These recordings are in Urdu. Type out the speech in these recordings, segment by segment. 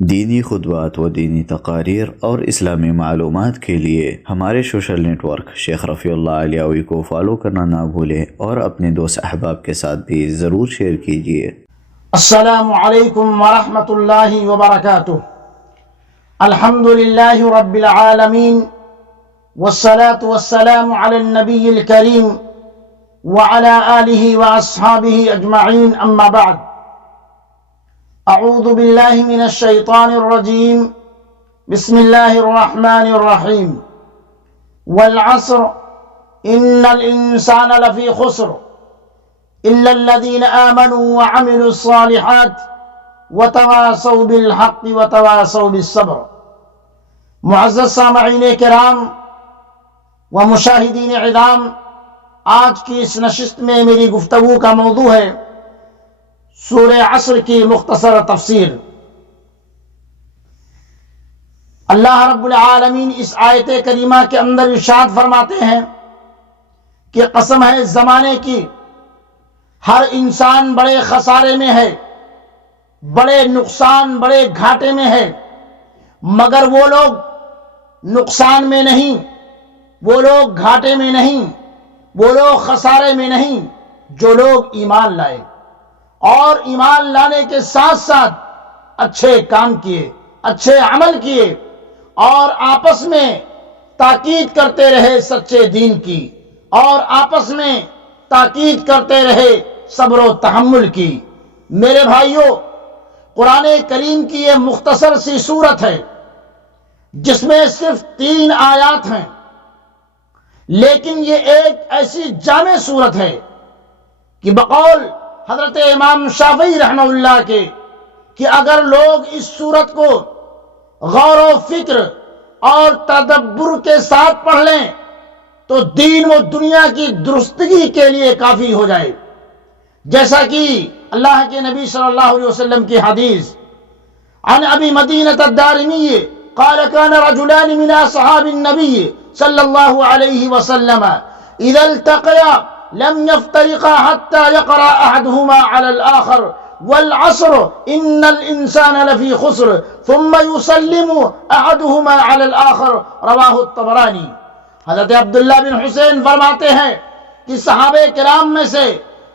دینی خطبات و دینی تقاریر اور اسلامی معلومات کے لیے ہمارے سوشل نیٹ ورک شیخ رفیع اللہ علیہ کو فالو کرنا نہ بھولیں اور اپنے دوست احباب کے ساتھ بھی ضرور شیئر کیجیے۔ السلام علیکم ورحمۃ اللہ وبرکاتہ۔ الحمد للہ رب العالمین والصلاة والسلام علی النبی الکریم وعلی آلہ واصحابہ اجمعین، اما بعد۔ اعوذ باللہ من الشیطان الرجیم، بسم اللہ الرحمن الرحیم۔ والعصر ان الانسان لفی خسر الا الذین آمنوا وعملوا الصالحات وتواصوا بالحق وتواصوا بالصبر۔ معزز سامعین کرام و مشاہدین عظام، آج کی اس نشست میں میری گفتگو کا موضوع ہے سورہ عصر کی مختصر تفسیر۔ اللہ رب العالمین اس آیت کریمہ کے اندر ارشاد فرماتے ہیں کہ قسم ہے زمانے کی، ہر انسان بڑے خسارے میں ہے، بڑے نقصان، بڑے گھاٹے میں ہے، مگر وہ لوگ نقصان میں نہیں، وہ لوگ گھاٹے میں نہیں، وہ لوگ خسارے میں نہیں جو لوگ ایمان لائے اور ایمان لانے کے ساتھ ساتھ اچھے کام کیے، اچھے عمل کیے اور آپس میں تاکید کرتے رہے سچے دین کی، اور آپس میں تاکید کرتے رہے صبر و تحمل کی۔ میرے بھائیوں، قرآن کریم کی یہ مختصر سی سورت ہے جس میں صرف 3 آیات ہیں، لیکن یہ ایک ایسی جامع سورت ہے کہ بقول حضرت امام شافعی رحمہ اللہ کے کہ اگر لوگ اس سورت کو غور و فکر اور تدبر کے ساتھ پڑھ لیں تو دین و دنیا کی درستگی کے لیے کافی ہو جائے۔ جیسا کہ اللہ کے نبی صلی اللہ علیہ وسلم کی حدیث عن ابی مدینۃ الدارمی قال كان رجلان من اصحاب النبی صلی اللہ علیہ وسلم اذا التقيا لم يفترقا حتى يقرأ احدهما على الاخر والعصر ان الانسان لفی خسر ثم يسلم احدهما على الاخر رواہ الطبرانی۔ حضرت عبداللہ بن حسین فرماتے ہیں کہ صحابہ کرام میں سے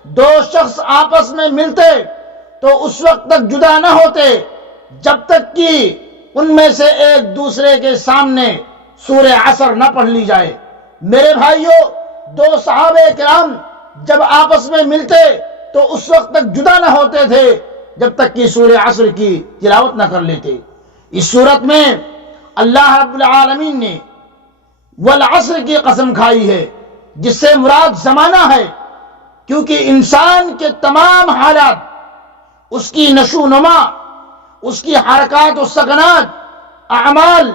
2 شخص آپس میں ملتے تو اس وقت تک جدا نہ ہوتے جب تک کہ ان میں سے ایک دوسرے کے سامنے سورہ عصر نہ پڑھ لی جائے۔ میرے بھائیوں، 2 صحابہ کرام جب آپس میں ملتے تو اس وقت تک جدا نہ ہوتے تھے جب تک کہ سورہ عصر کی تلاوت نہ کر لیتے۔ اس صورت میں اللہ رب العالمین نے والعصر کی قسم کھائی ہے، جس سے مراد زمانہ ہے، کیونکہ انسان کے تمام حالات، اس کی نشو و نما، اس کی حرکات و سکنات، اعمال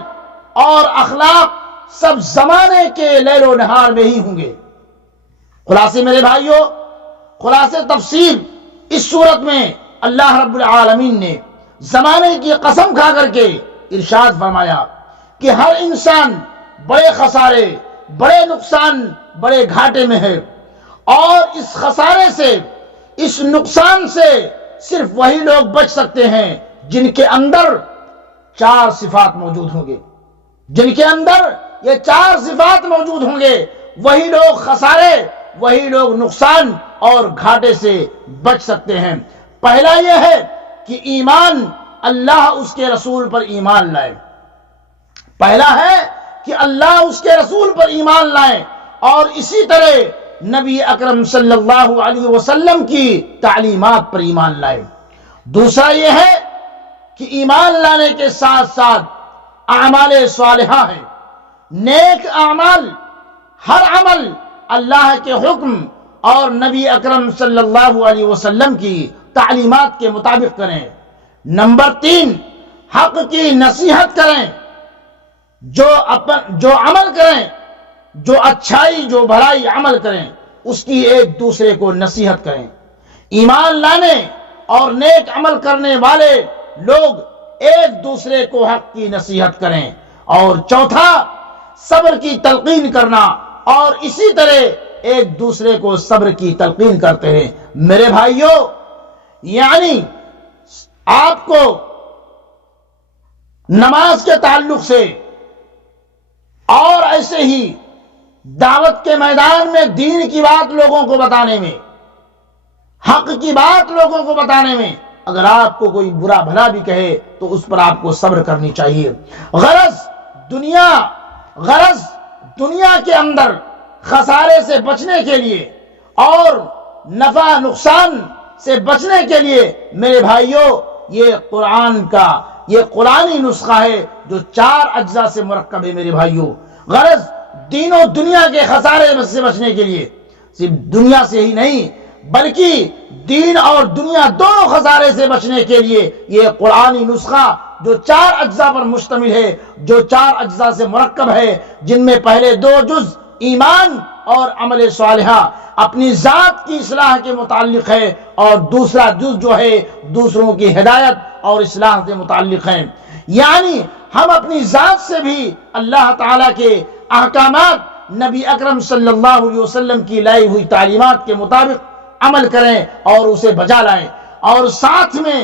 اور اخلاق سب زمانے کے لیل و نہار میں ہی ہوں گے۔ خلاصے میرے بھائیوں، خلاصے تفسیر اس صورت میں اللہ رب العالمین نے زمانے کی قسم کھا کر کے ارشاد فرمایا کہ ہر انسان بڑے خسارے، بڑے نقصان، بڑے گھاٹے میں ہے، اور اس خسارے سے، اس نقصان سے صرف وہی لوگ بچ سکتے ہیں جن کے اندر 4 صفات موجود ہوں گے۔ جن کے اندر یہ 4 صفات موجود ہوں گے وہی لوگ خسارے، وہی لوگ نقصان اور گھاٹے سے بچ سکتے ہیں۔ پہلا یہ ہے کہ ایمان، اللہ اس کے رسول پر ایمان لائے۔ پہلا ہے کہ اللہ اس کے رسول پر ایمان لائے اور اسی طرح نبی اکرم صلی اللہ علیہ وسلم کی تعلیمات پر ایمان لائے۔ دوسرا یہ ہے کہ ایمان لانے کے ساتھ ساتھ اعمال صالحہ ہیں، نیک اعمال، ہر عمل اللہ کے حکم اور نبی اکرم صلی اللہ علیہ وسلم کی تعلیمات کے مطابق کریں۔ نمبر 3، حق کی نصیحت کریں، جو عمل کریں، جو اچھائی، جو بھلائی عمل کریں، اس کی ایک دوسرے کو نصیحت کریں۔ ایمان لانے اور نیک عمل کرنے والے لوگ ایک دوسرے کو حق کی نصیحت کریں۔ اور چوتھا، صبر کی تلقین کرنا، اور اسی طرح ایک دوسرے کو صبر کی تلقین کرتے ہیں۔ میرے بھائیوں، یعنی آپ کو نماز کے تعلق سے اور ایسے ہی دعوت کے میدان میں دین کی بات لوگوں کو بتانے میں، حق کی بات لوگوں کو بتانے میں اگر آپ کو کوئی برا بھلا بھی کہے تو اس پر آپ کو صبر کرنی چاہیے۔ غرض دنیا کے اندر خسارے سے بچنے کے لیے اور نفع نقصان سے بچنے کے لیے میرے بھائیوں یہ قرآنی نسخہ ہے جو 4 اجزاء سے مرکب ہے میرے بھائیوں۔ غرض دین و دنیا کے خسارے سے بچنے کے لیے، صرف دنیا سے ہی نہیں بلکہ دین اور دنیا دونوں خسارے سے بچنے کے لیے یہ قرآنی نسخہ جو 4 اجزاء پر مشتمل ہے، جو 4 اجزاء سے مرکب ہے، جن میں پہلے 2 جز ایمان اور عمل صالحہ اپنی ذات کی اصلاح کے متعلق ہے، اور دوسرا جز جو ہے دوسروں کی ہدایت اور اصلاح سے متعلق ہے۔ یعنی ہم اپنی ذات سے بھی اللہ تعالیٰ کے احکامات، نبی اکرم صلی اللہ علیہ وسلم کی لائی ہوئی تعلیمات کے مطابق عمل کریں اور اسے بجا لائیں، اور ساتھ میں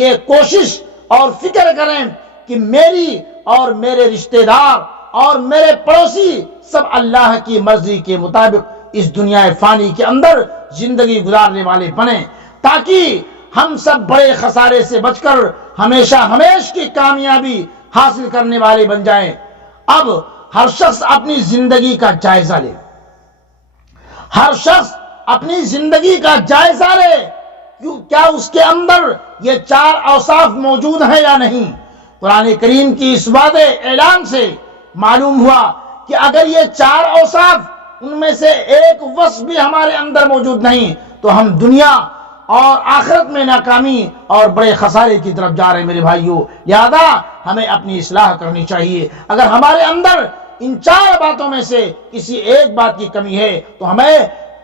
یہ کوشش اور فکر کریں کہ میری اور میرے رشتہ دار اور میرے پڑوسی سب اللہ کی مرضی کے مطابق اس دنیا فانی کے اندر زندگی گزارنے والے بنیں، تاکہ ہم سب بڑے خسارے سے بچ کر ہمیشہ ہمیش کی کامیابی حاصل کرنے والے بن جائیں۔ اب ہر شخص اپنی زندگی کا جائزہ لے، ہر شخص اپنی زندگی کا جائزہ لے، کیا اس کے اندر یہ 4 اوصاف موجود ہیں یا نہیں۔ قرآن کریم کی اس واضح اعلان سے معلوم ہوا کہ اگر یہ 4 اوصاف ان میں سے ایک وصف بھی ہمارے اندر موجود نہیں تو ہم دنیا اور آخرت میں ناکامی اور بڑے خسارے کی طرف جا رہے ہیں میرے بھائیوں۔ لہذا ہمیں اپنی اصلاح کرنی چاہیے۔ اگر ہمارے اندر ان 4 باتوں میں سے کسی ایک بات کی کمی ہے تو ہمیں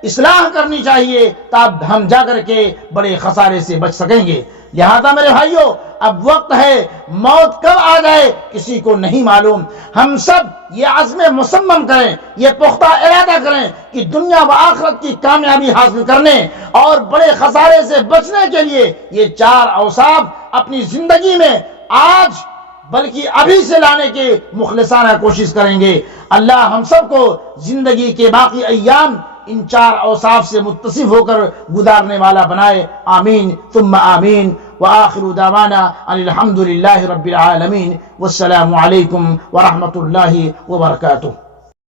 اصلاح کرنی چاہیے، تب ہم جا کر کے بڑے خسارے سے بچ سکیں گے۔ لہذا میرے بھائیوں اب وقت ہے، موت کب آ جائے کسی کو نہیں معلوم۔ ہم سب یہ عزم مصمم کریں، یہ پختہ ارادہ کریں کہ دنیا و آخرت کی کامیابی حاصل کرنے اور بڑے خسارے سے بچنے کے لیے یہ 4 اوصاف اپنی زندگی میں آج بلکہ ابھی سے لانے کے مخلصانہ کوشش کریں گے۔ اللہ ہم سب کو زندگی کے باقی ایام ان 4 اوصاف سے متصف ہو کر گزارنے والا بنائے، آمین ثم آمین۔ وآخر دعوانا ان الحمد للہ رب العالمین، والسلام علیکم ورحمۃ اللہ وبرکاتہ۔